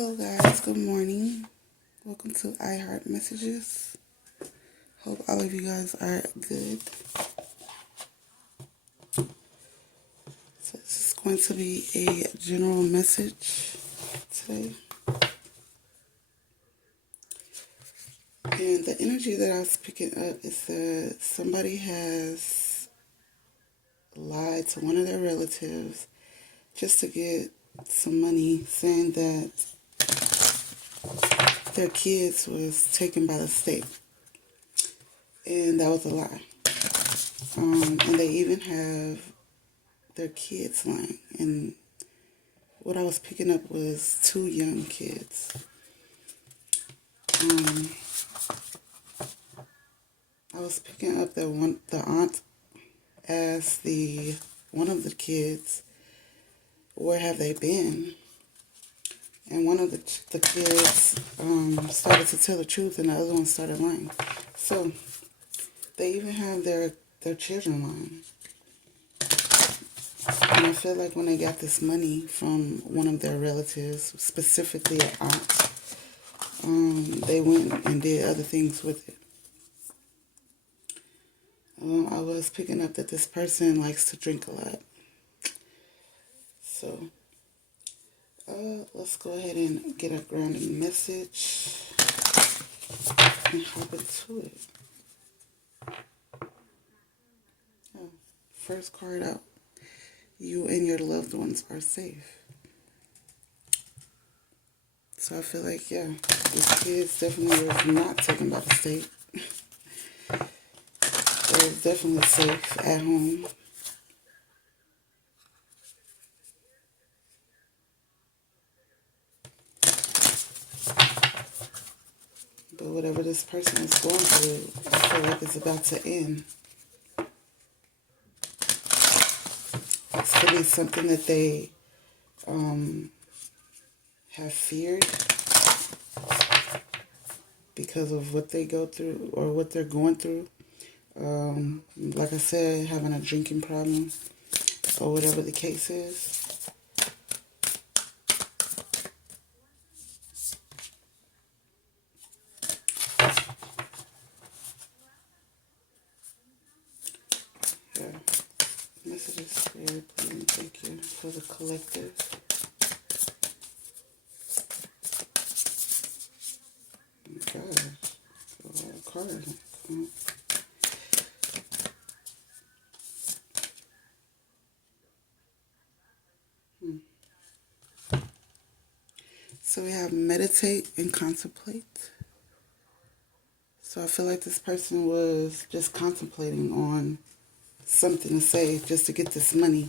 Hello guys, good morning. Welcome to iHeart Messages. Hope all of you guys are good. So this is going to be a general message today. And the energy that I was picking up is that somebody has lied to one of their relatives just to get some money, saying that their kids was taken by the state. And that was a lie. And they even have their kids lying. And what I was picking up was 2 young kids. I was picking up that the aunt asked one of the kids, where have they been? And one of the kids started to tell the truth, and the other one started lying. So they even have their children lying. And I feel like when they got this money from one of their relatives, specifically an aunt, they went and did other things with it. I was picking up that this person likes to drink a lot. So let's go ahead and get a grounding message and hop into it. First card out. You and your loved ones are safe. So I feel like, yeah, these kids definitely were not taken by the state. They're definitely safe at home. But whatever this person is going through, I feel like it's about to end. It's could be something that they have feared because of what they go through or what they're going through. Like I said, having a drinking problem or whatever the case is. Yeah. Messages, Spirit, please, thank you for the collective. Oh my gosh, a lot of cards. So we have meditate and contemplate. So I feel like this person was just contemplating on something to say just to get this money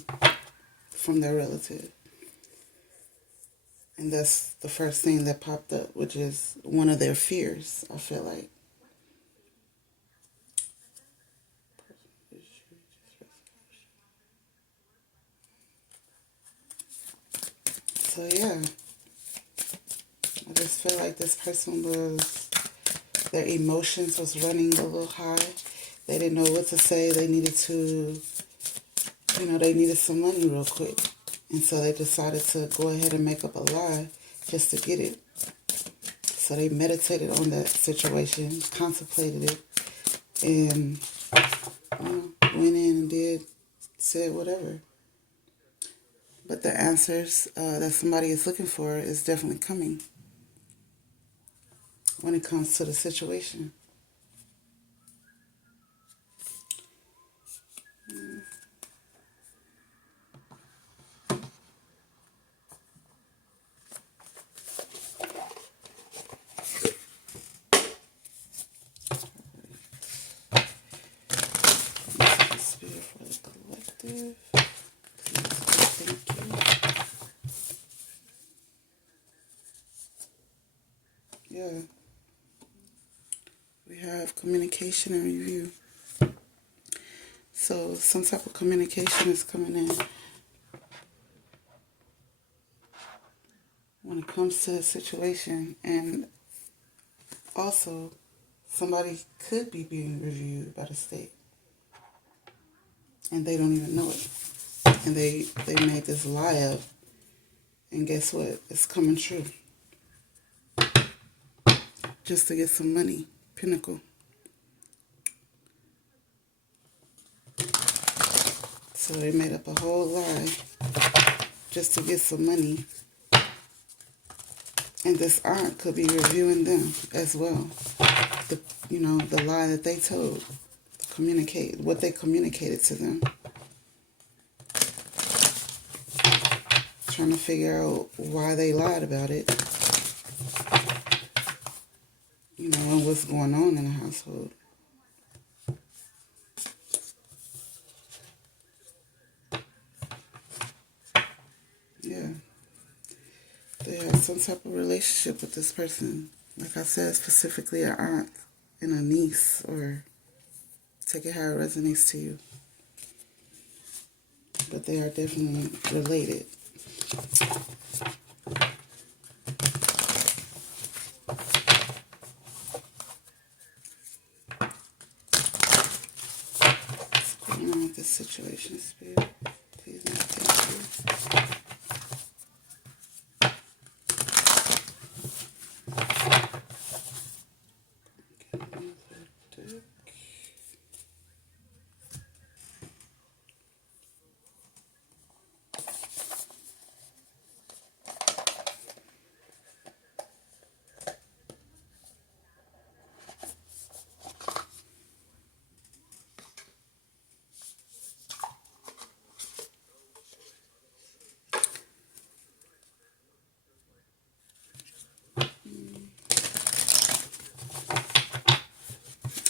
from their relative. And that's the first thing that popped up, which is one of their fears, I feel like. So yeah, I just feel like this person their emotions was running a little high. They didn't know what to say. They needed to, they needed some money real quick. And so they decided to go ahead and make up a lie just to get it. So they meditated on that situation, contemplated it, and went in and said whatever. But the answers that somebody is looking for is definitely coming when it comes to the situation. Spirit for the collective. Thank you. Yeah. We have communication and review. So some type of communication is coming in when it comes to the situation. And also, somebody could be being reviewed by the state. And they don't even know it. And they made this lie up. And guess what? It's coming true. just to get some money. Pinnacle. So they made up a whole lie just to get some money. And this aunt could be reviewing them as well. The lie that they told, what they communicated to them. Trying to figure out why they lied about it. And what's going on in the household. Yeah. They have some type of relationship with this person. Like I said, specifically an aunt and a niece, or take it how it resonates to you. But they are definitely related. What's going on with this situation, Spirit? Please and thank you.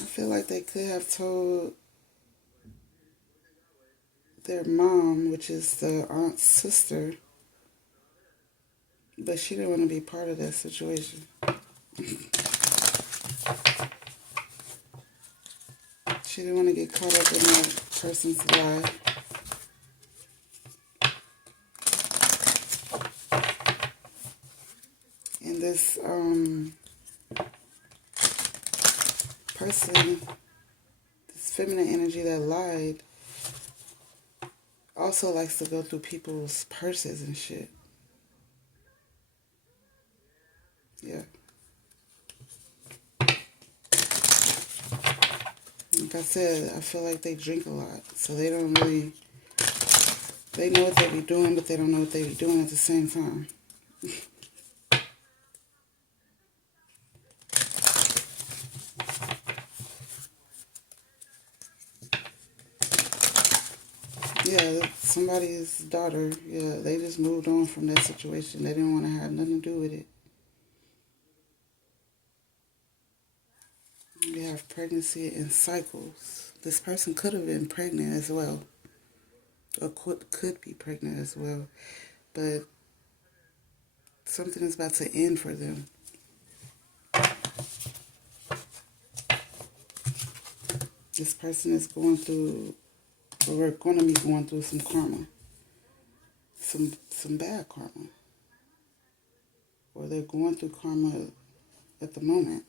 I feel like they could have told their mom, which is the aunt's sister, but she didn't want to be part of that situation. She didn't want to get caught up in that person's lie. And this person, this feminine energy that lied, also likes to go through people's purses and shit. Yeah. Like I said, I feel like they drink a lot, so they don't really, they know what they be doing, but they don't know what they be doing at the same time. Yeah, somebody's daughter, yeah, they just moved on from that situation. They didn't want to have nothing to do with it. We have pregnancy in cycles. This person could have been pregnant as well, or could be pregnant as well, but something is about to end for them. This person is going through, or we're going to be going through some karma, some bad karma, or they're going through karma at the moment.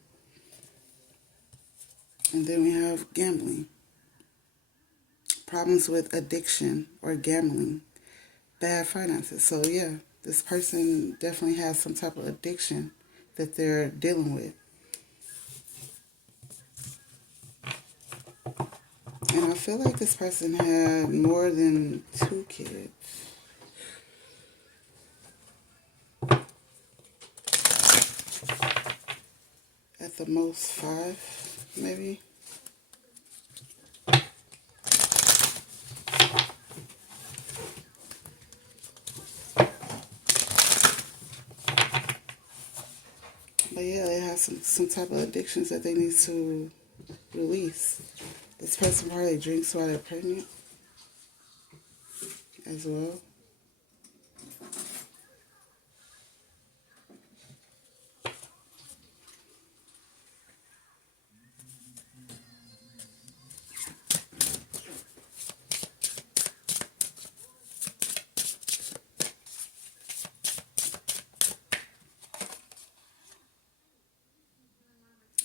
And then we have gambling, problems with addiction or gambling, bad finances. So yeah, this person definitely has some type of addiction that they're dealing with. And I feel like this person had more than 2 kids. At the most 5, maybe. But yeah, they have some type of addictions that they need to release. This person probably drinks while they're pregnant as well.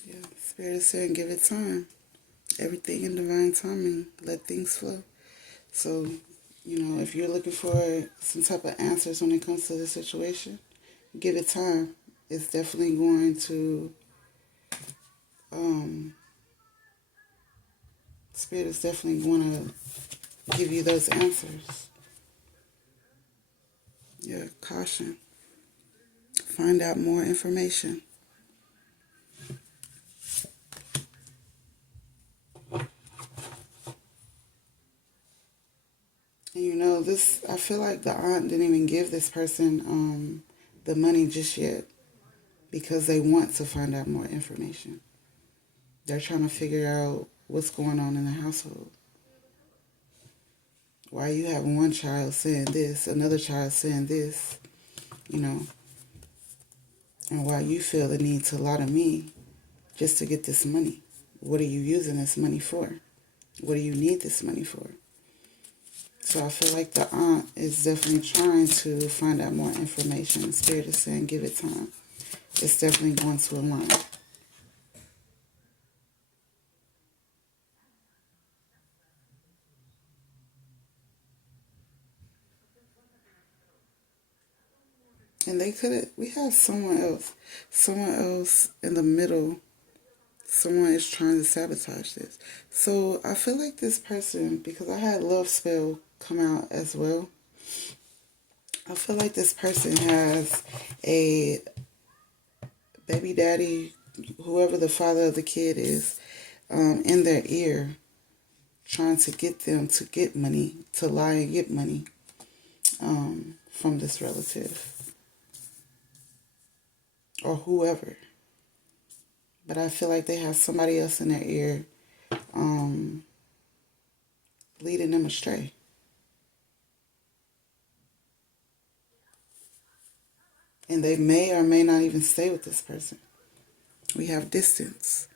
Yeah, Spirit is saying give it time. Everything in divine timing. Let things flow. So, if you're looking for some type of answers when it comes to the situation, give it time. It's definitely going to Spirit is definitely going to give you those answers. Yeah, caution. Find out more information. And you know, I feel like the aunt didn't even give this person the money just yet because they want to find out more information. They're trying to figure out what's going on in the household. Why you have one child saying this, another child saying this, you know, and why you feel the need to lie to me just to get this money. What are you using this money for? What do you need this money for? So I feel like the aunt is definitely trying to find out more information. Spirit is saying give it time. It's definitely going to align. And we have someone else in the middle. Someone is trying to sabotage this. So I feel like this person, because I had love spell come out as well, I feel like this person has a baby daddy, whoever the father of the kid is, in their ear, trying to get them to get money, to lie and get money from this relative or whoever. But I feel like they have somebody else in their ear leading them astray. And they may or may not even stay with this person. We have distance.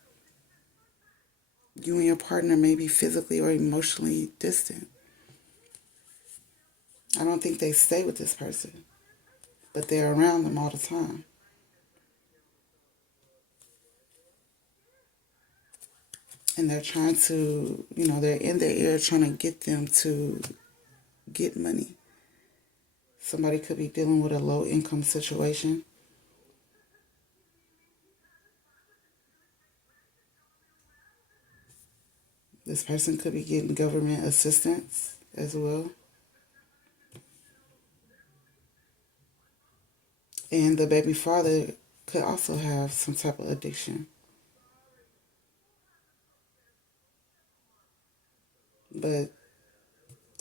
You and your partner may be physically or emotionally distant. I don't think they stay with this person, but they're around them all the time. And they're trying to, they're in their ear trying to get them to get money. Somebody could be dealing with a low income situation. This person could be getting government assistance as well. And the baby father could also have some type of addiction. But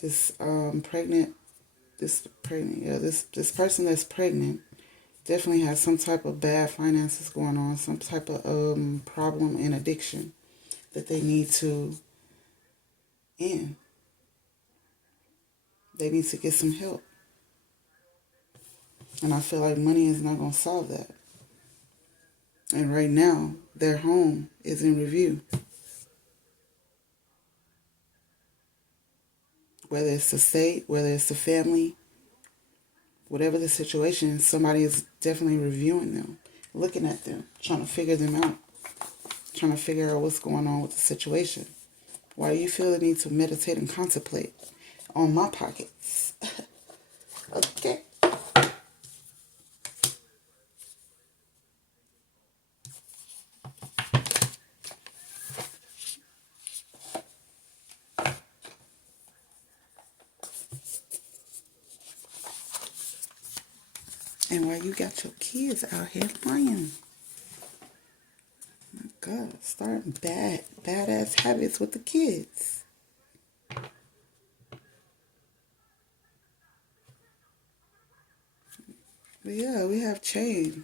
this this person that's pregnant definitely has some type of bad finances going on, some type of problem and addiction that they need to end. They need to get some help. And I feel like money is not going to solve that. And right now, their home is in review. Whether it's the state, whether it's the family, whatever the situation, somebody is definitely reviewing them, looking at them, trying to figure them out, trying to figure out what's going on with the situation. Why do you feel the need to meditate and contemplate on my pockets? Okay. And why you got your kids out here lying? My God, starting badass habits with the kids. But yeah, we have change.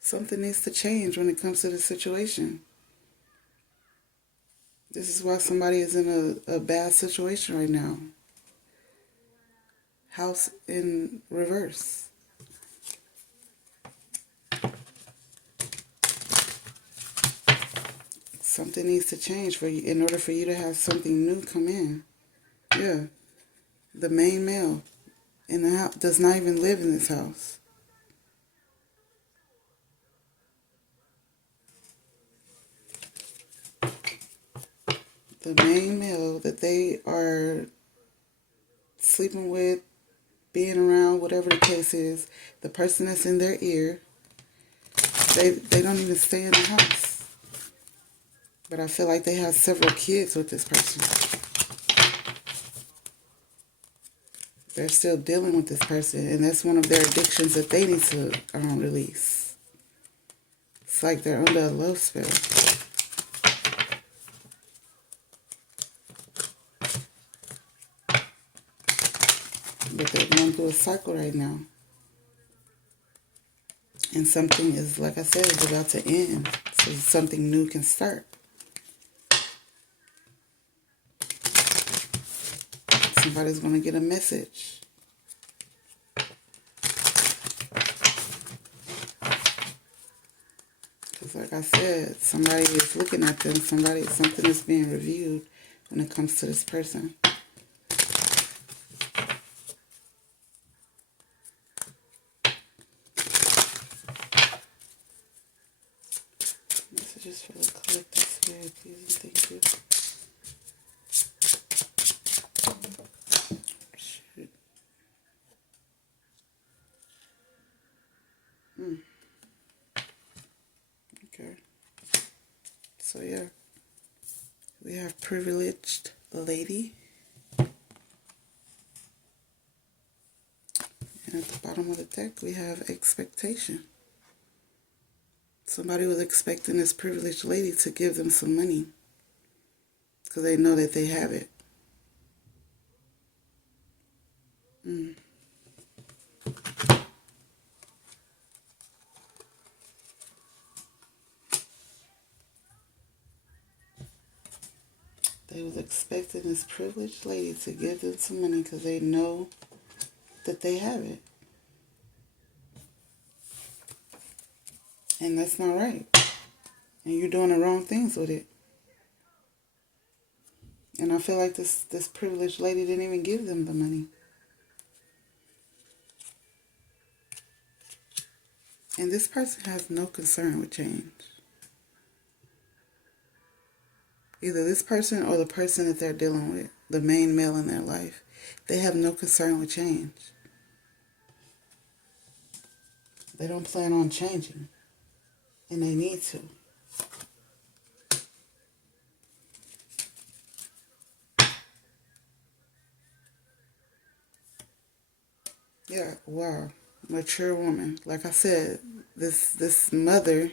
Something needs to change when it comes to the situation. This is why somebody is in a bad situation right now. House in reverse. Something needs to change for you in order for you to have something new come in. Yeah. The main male in the house does not even live in this house. The main male that they are sleeping with, being around, whatever the case is, the person that's in their ear They don't even stay in the house. But I feel like they have several kids with this person. They're still dealing with this person, and that's one of their addictions that they need to release. It's like they're under a love spell. But they're going through a cycle right now. And something is, like I said, is about to end. So something new can start. Somebody's going to get a message. Because like I said, somebody is looking at them. Something is being reviewed when it comes to this person. Messages for the collective spirit, please and thank you. Shoot. Okay. So yeah, we have privileged lady. And at the bottom of the deck, we have expectation. Somebody was expecting this privileged lady to give them some money because they know that they have it. They was expecting this privileged lady to give them some money because they know that they have it. And that's not right. And you're doing the wrong things with it. And I feel like this privileged lady didn't even give them the money. And this person has no concern with change. Either this person or the person that they're dealing with, the main male in their life, they have no concern with change. They don't plan on changing. And they need to. Yeah, wow. Mature woman. Like I said, this mother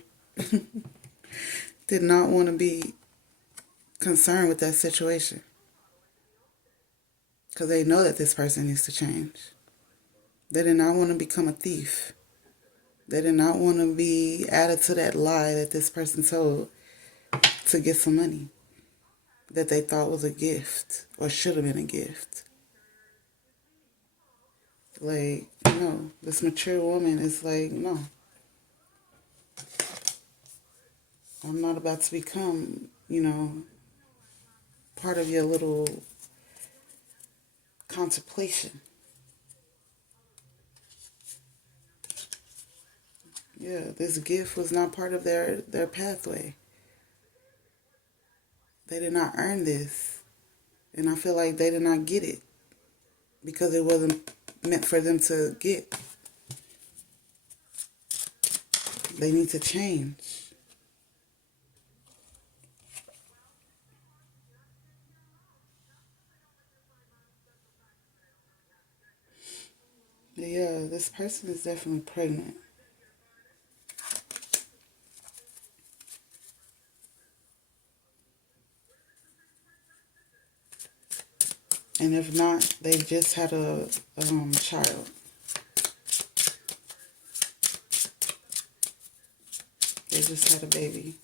did not want to be concerned with that situation. Because they know that this person needs to change. They did not want to become a thief. They did not want to be added to that lie that this person told to get some money that they thought was a gift or should have been a gift. Like, no, this mature woman is like, no. I'm not about to become, part of your little contemplation. Yeah, this gift was not part of their pathway. They did not earn this. And I feel like they did not get it because it wasn't meant for them to get. They need to change. But yeah, this person is definitely pregnant. And if not, they just had a child. They just had a baby.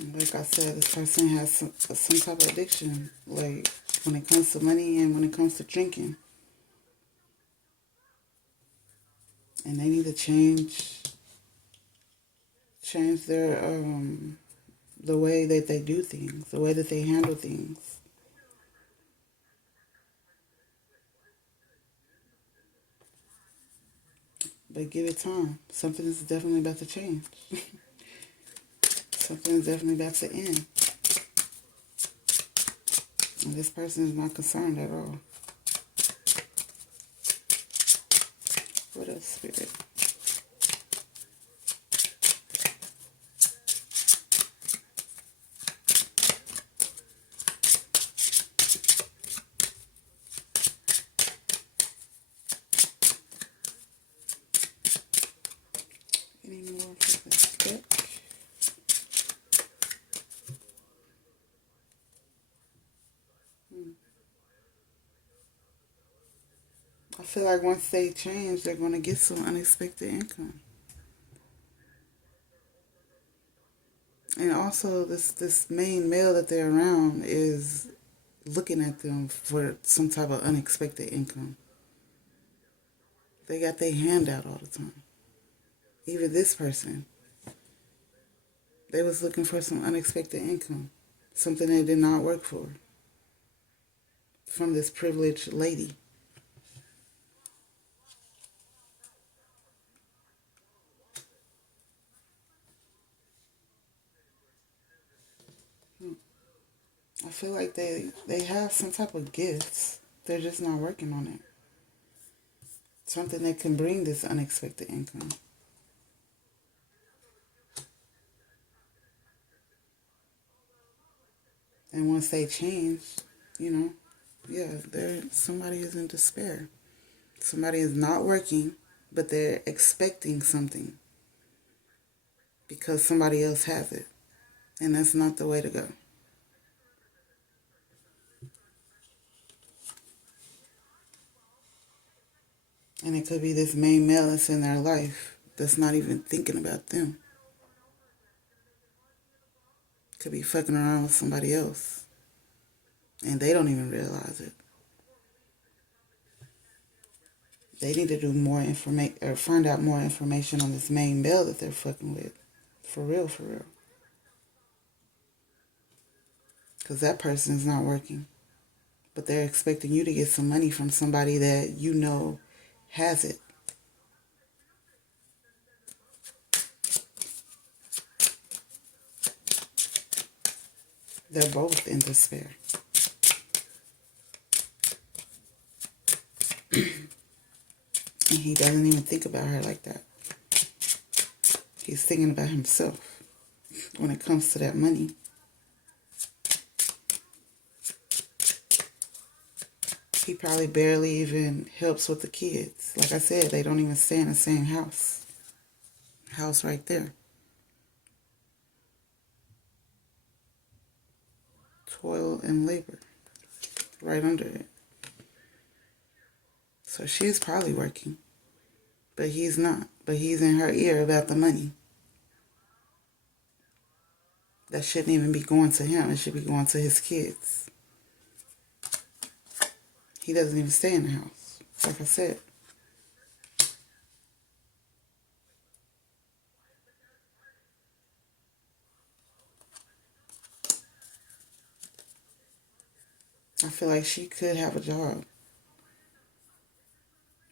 And like I said, this person has some type of addiction. Like when it comes to money and when it comes to drinking. And they need to change their the way that they do things, the way that they handle things. But give it time. Something is definitely about to change. Something is definitely about to end. And this person is not concerned at all. What else, Spirit? Any more for this deck? I feel like once they change, they're going to get some unexpected income. And also, this main male that they're around is looking at them for some type of unexpected income. They got their hand out all the time. Even this person, they was looking for some unexpected income, something they did not work for, from this privileged lady. I feel like they have some type of gifts. They're just not working on it. Something that can bring this unexpected income. And once they change, you know, yeah, somebody is in despair. Somebody is not working, but they're expecting something because somebody else has it. And that's not the way to go. And it could be this main male that's in their life that's not even thinking about them. Could be fucking around with somebody else. And they don't even realize it. They need to do more information or find out more information on this main male that they're fucking with. For real, for real. Because that person is not working. But they're expecting you to get some money from somebody that you know has it. They're both in despair. And he doesn't even think about her like that. He's thinking about himself when it comes to that money. He probably barely even helps with the kids. Like I said, they don't even stay in the same house. House right there. Toil and labor. Right under it. So she's probably working. But he's not. But he's in her ear about the money. That shouldn't even be going to him. It should be going to his kids. He doesn't even stay in the house. Like I said. I feel like she could have a job.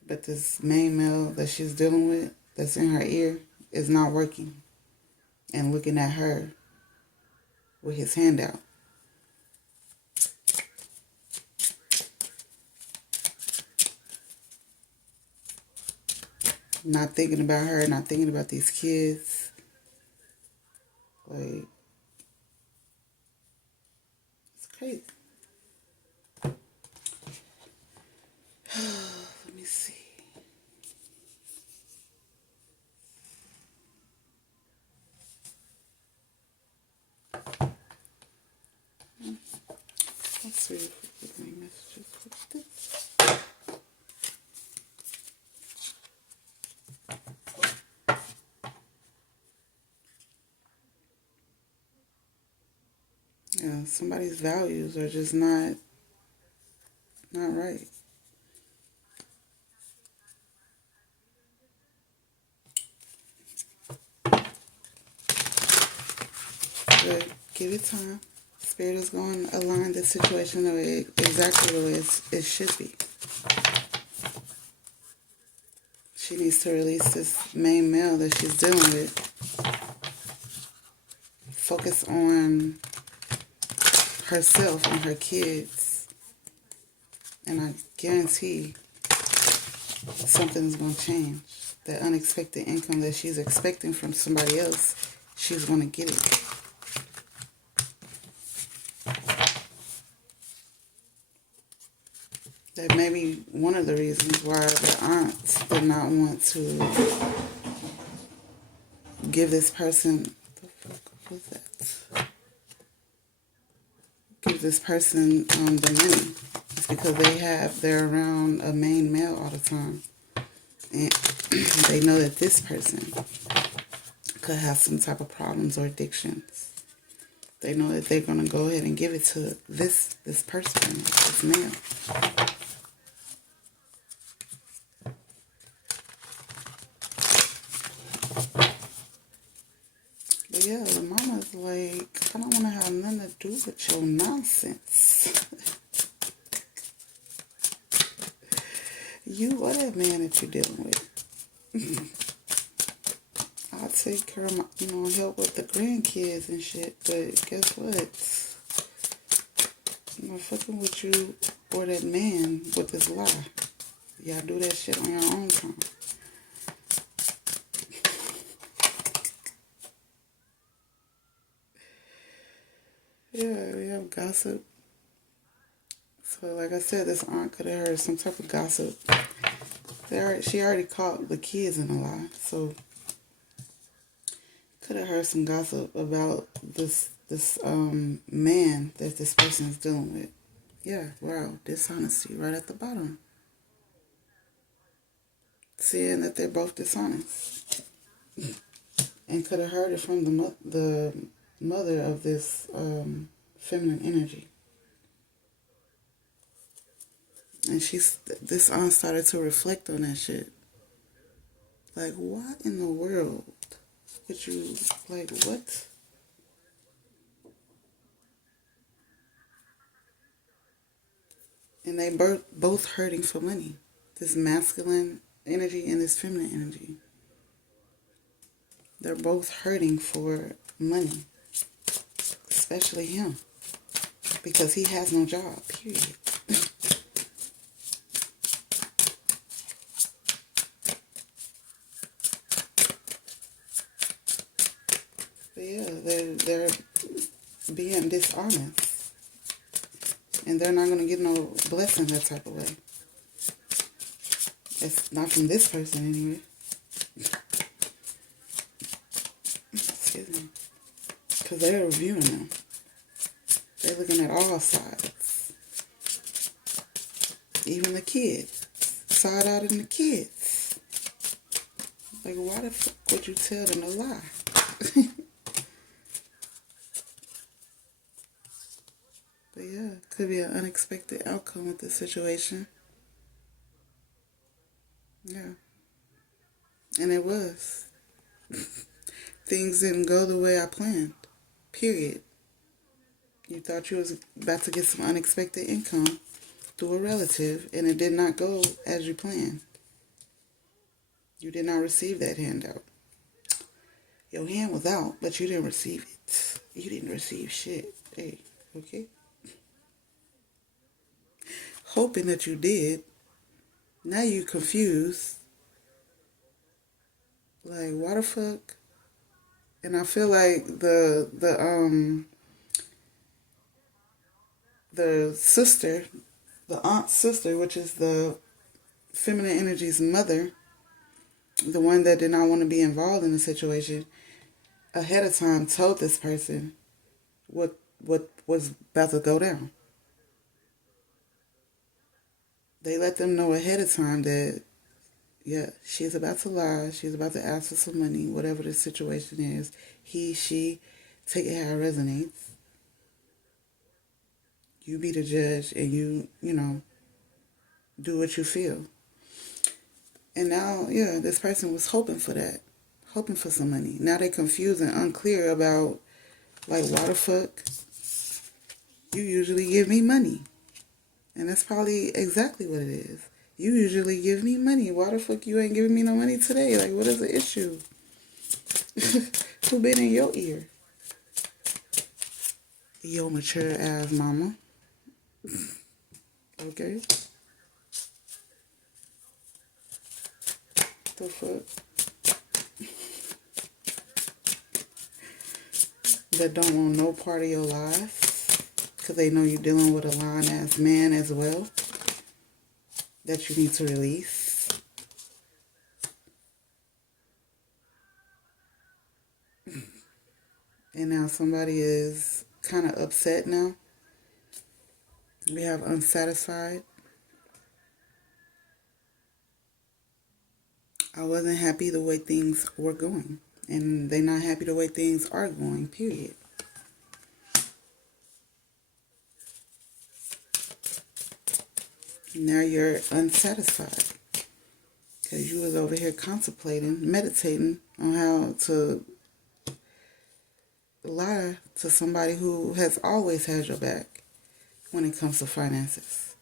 But this main male that she's dealing with, that's in her ear, is not working. And looking at her with his hand out. Not thinking about her, not thinking about these kids. Like, it's crazy. Let me see. Let's see if we get any messages with this. Yeah, somebody's values are just not right. But give it time. Spirit is going to align the situation the way exactly the way it should be. She needs to release this main male that she's dealing with. Focus on herself and her kids. And I guarantee something's going to change. That unexpected income that she's expecting from somebody else, she's going to get it. That may be one of the reasons why the aunt did not want to give this person, what that? Give this person the money. It's because they're around a main male all the time. And they know that this person could have some type of problems or addictions. They know that they're going to go ahead and give it to this person, this male. But yeah, the mama's like, I don't want to have nothing to do with your nonsense. You or that man that you're dealing with. I'll take care of my, help with the grandkids and shit, but guess what? I'm not fucking with you or that man with this lie. Y'all do that shit on your own time. Yeah, we have gossip. So like I said, this aunt could have heard some type of gossip. She already caught the kids in a lie, so could have heard some gossip about this man that this person is dealing with. Yeah, wow, dishonesty right at the bottom. Seeing that they're both dishonest. And could have heard it from the mother of this feminine energy. And this aunt started to reflect on that shit. Like, what in the world would you, like, what? And they both hurting for money. This masculine energy and this feminine energy. They're both hurting for money. Especially him. Because he has no job, period. But yeah, they're being dishonest. And they're not going to get no blessing that type of way. It's not from this person anyway. Excuse me. Because they're reviewing them. They're looking at all sides. Even the kids. Side out in the kids. Like, why the fuck would you tell them a lie? But yeah, could be an unexpected outcome with this situation. Yeah. And it was. Things didn't go the way I planned. Period. You thought you was about to get some unexpected income through a relative, and it did not go as you planned. You did not receive that handout. Your hand was out, but you didn't receive it. You didn't receive shit. Hey, okay? Hoping that you did. Now you confused. Like, why the fuck? And I feel like the sister, the aunt's sister, which is the feminine energy's mother, the one that did not want to be involved in the situation, ahead of time told this person what was about to go down. They let them know ahead of time that, yeah, she's about to lie, she's about to ask for some money, whatever the situation is. He, she, take it how it resonates. You be the judge and you do what you feel. And now, yeah, this person was hoping for that. Hoping for some money. Now they're confused and unclear about, like, why the fuck you usually give me money? And that's probably exactly what it is. You usually give me money. Why the fuck you ain't giving me no money today? Like, what is the issue? Who been in your ear? Your mature ass mama. Okay? the fuck? That don't want no part of your life because they know you're dealing with a lying-ass man as well that you need to release. And now somebody is kind of upset now. We have unsatisfied. I wasn't happy the way things were going. And they're not happy the way things are going, period. Now you're unsatisfied. Because you was over here contemplating, meditating on how to lie to somebody who has always had your back when it comes to finances.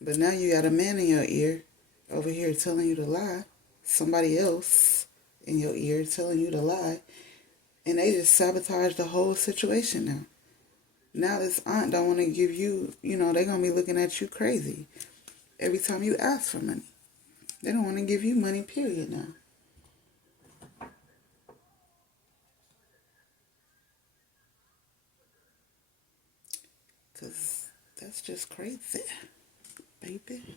But now you got a man in your ear over here telling you to lie. Somebody else in your ear telling you to lie. And they just sabotage the whole situation now. Now this aunt don't want to give you, they're going to be looking at you crazy every time you ask for money. They don't want to give you money, period, now. Because that's just crazy, baby.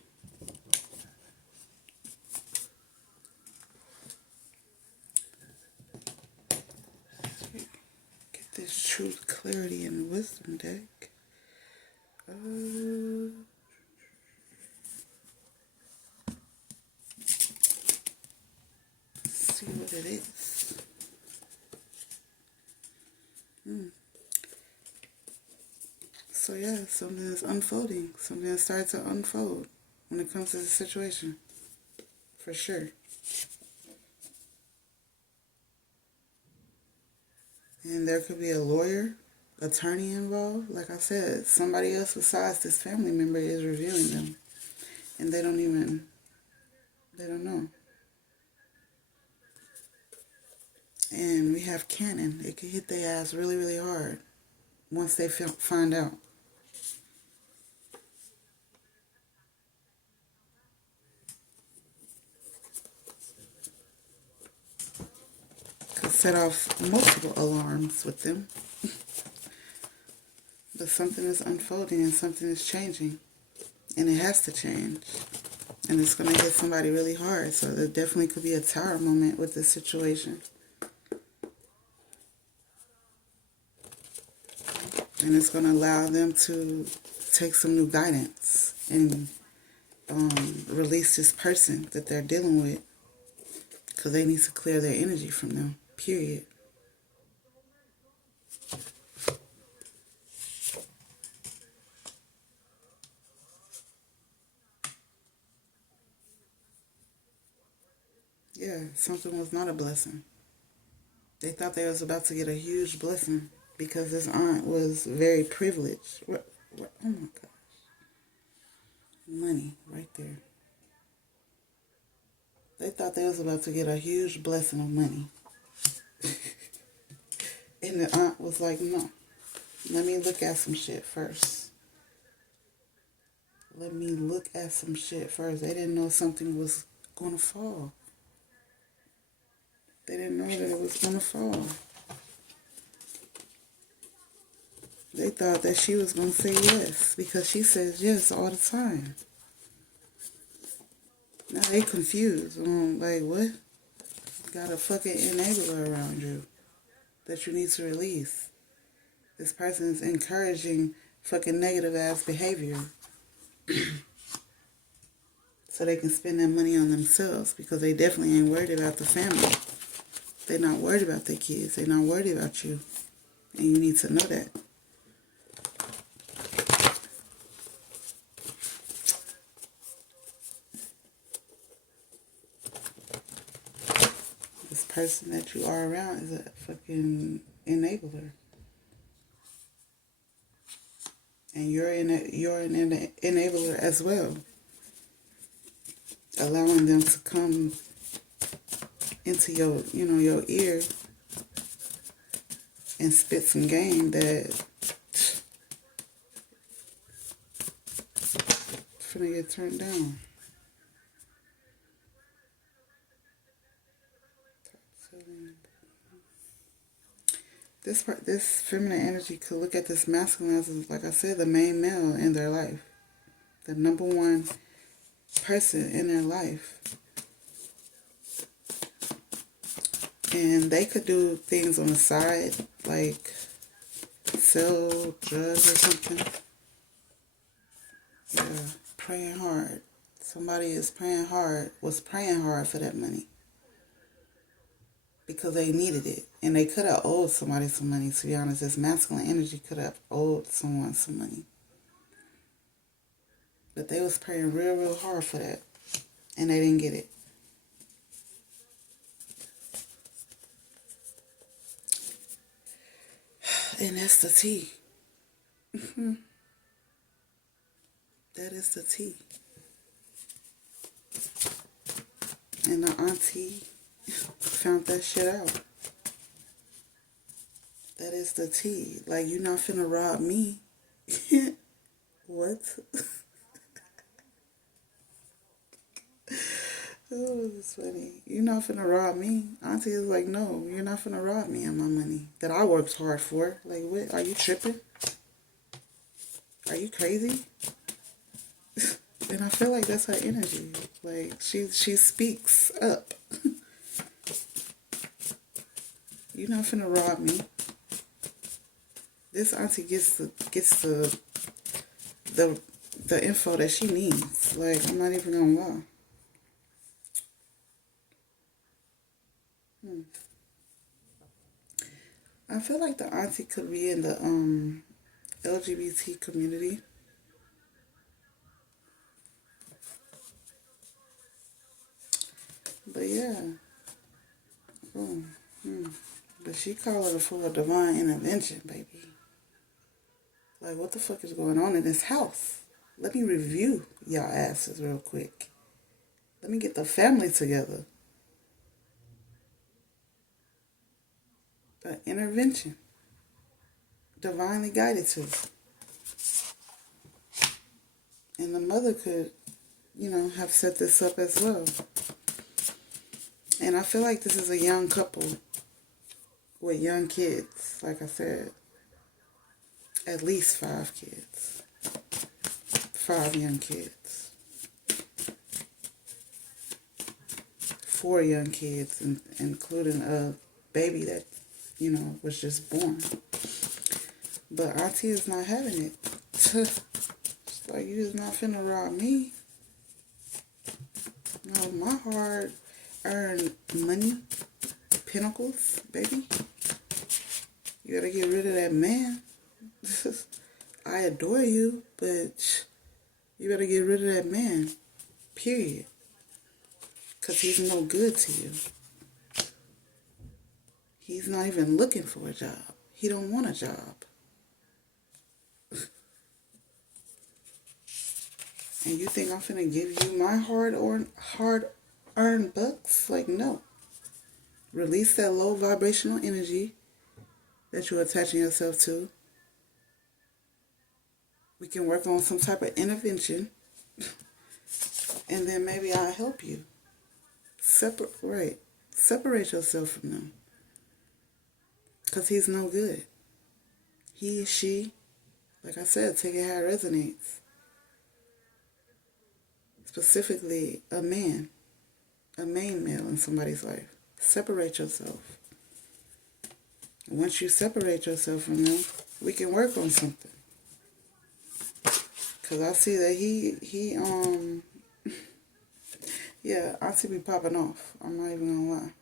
Get this truth, clarity, and wisdom deck. Let's see what it is. So yeah, something is unfolding. Something is starting to unfold when it comes to the situation. For sure. And there could be a lawyer, attorney involved. Like I said, somebody else besides this family member is reviewing them. And they don't know. And we have Cannon. It could hit their ass really, really hard once they find out. Could set off multiple alarms with them. But something is unfolding and something is changing. And it has to change. And it's going to hit somebody really hard. So there definitely could be a tower moment with this situation. And it's going to allow them to take some new guidance and release this person that they're dealing with. Because they need to clear their energy from them. Period. Yeah, something was not a blessing. They thought they was about to get a huge blessing because this aunt was very privileged. Oh my gosh. Money right there. They thought they was about to get a huge blessing of money. And the aunt was like, no. Let me look at some shit first. They didn't know something was going to fall. They didn't know that it was going to fall. They thought that she was going to say yes because she says yes all the time. Now they confused. Like, what? Got a fucking enabler around you that you need to release. This person is encouraging fucking negative ass behavior. So they can spend their money on themselves because they definitely ain't worried about the family. They're not worried about their kids. They're not worried about you. And you need to know that. This person that you are around is a fucking enabler. And you're an enabler as well. Allowing them to come into your, your ear and spit some game that, finna get turned down. This feminine energy could look at this masculine as, like I said, the main male in their life. The number one person in their life. And they could do things on the side, like sell drugs or something. Yeah, praying hard. Somebody was praying hard for that money. Because they needed it. And they could have owed somebody some money, to be honest. This masculine energy could have owed someone some money. But they was praying real, real hard for that. And they didn't get it. And that's the tea. That is the tea. And the auntie found that shit out. That is the tea. Like, you're not finna rob me. What? Oh, it's funny. You're not finna rob me. Auntie is like, no, you're not finna rob me of my money that I worked hard for. Like, what? Are you tripping? Are you crazy? And I feel like that's her energy. Like, she speaks up. You're not finna rob me. This auntie gets the info that she needs. Like, I'm not even gonna lie. I feel like the auntie could be in the LGBT community. But yeah. But she called it for a divine intervention, baby. Like, what the fuck is going on in this house? Let me review y'all asses real quick. Let me get the family together. An intervention. Divinely guided to. And the mother could, have set this up as well. And I feel like this is a young couple with young kids, like I said. At least 5 kids. 5 young kids. 4 young kids, including a baby that, was just born. But Auntie is not having it. It's like, you is not finna rob me. No, my hard-earned money, pinnacles, baby. You gotta get rid of that man. I adore you, but you better get rid of that man. Period. Because he's no good to you. He's not even looking for a job. He don't want a job. And you think I'm finna give you my hard-earned bucks? Like, no. Release that low vibrational energy that you're attaching yourself to. We can work on some type of intervention. And then maybe I'll help you. Separate yourself from them. Because he's no good. He, she, like I said, take it how it resonates. Specifically, a man. A main male in somebody's life. Separate yourself. And once you separate yourself from them, we can work on something. Because I see that he yeah, Auntie be popping off. I'm not even gonna lie.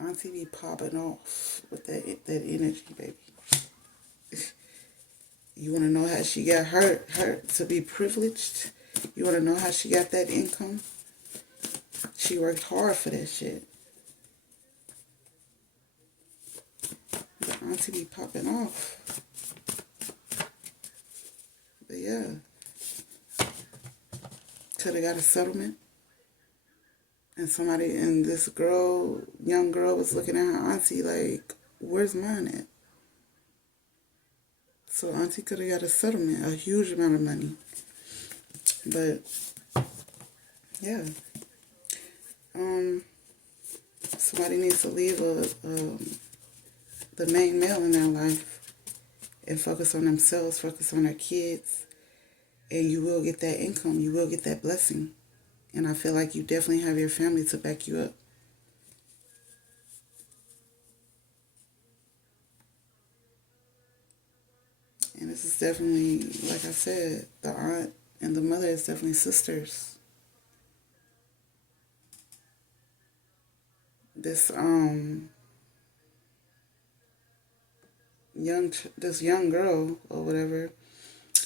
Auntie be popping off with that energy, baby. You want to know how she got her to be privileged? You want to know how she got that income? She worked hard for that shit. But Auntie be popping off. But yeah. Could have got a settlement. And this young girl was looking at her auntie like, where's mine at? So auntie could have got a settlement, a huge amount of money. But yeah, somebody needs to leave the main male in their life and focus on themselves, focus on their kids, and you will get that income, you will get that blessing. And I feel like you definitely have your family to back you up. And this is definitely, like I said, the aunt and the mother is definitely sisters. This this young girl or whatever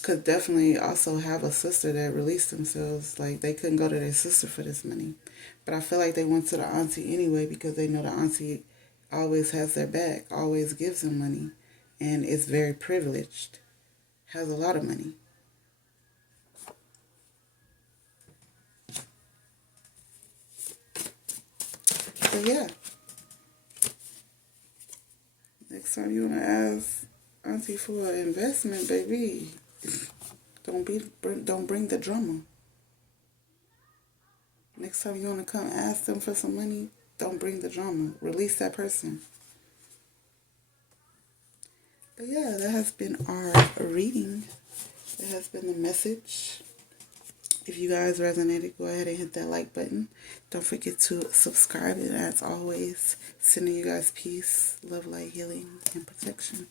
could definitely also have a sister that released themselves. Like they couldn't go to their sister for this money, but I feel like they went to the auntie anyway because they know the auntie always has their back, always gives them money, and is very privileged, has a lot of money. So yeah, next time you wanna ask auntie for an investment, baby, don't bring the drama. Next time you wanna come ask them for some money, don't bring the drama. Release that person. But yeah, that has been our reading. That has been the message. If you guys resonated, go ahead and hit that like button. Don't forget to subscribe. And as always, sending you guys peace, love, light, healing, and protection.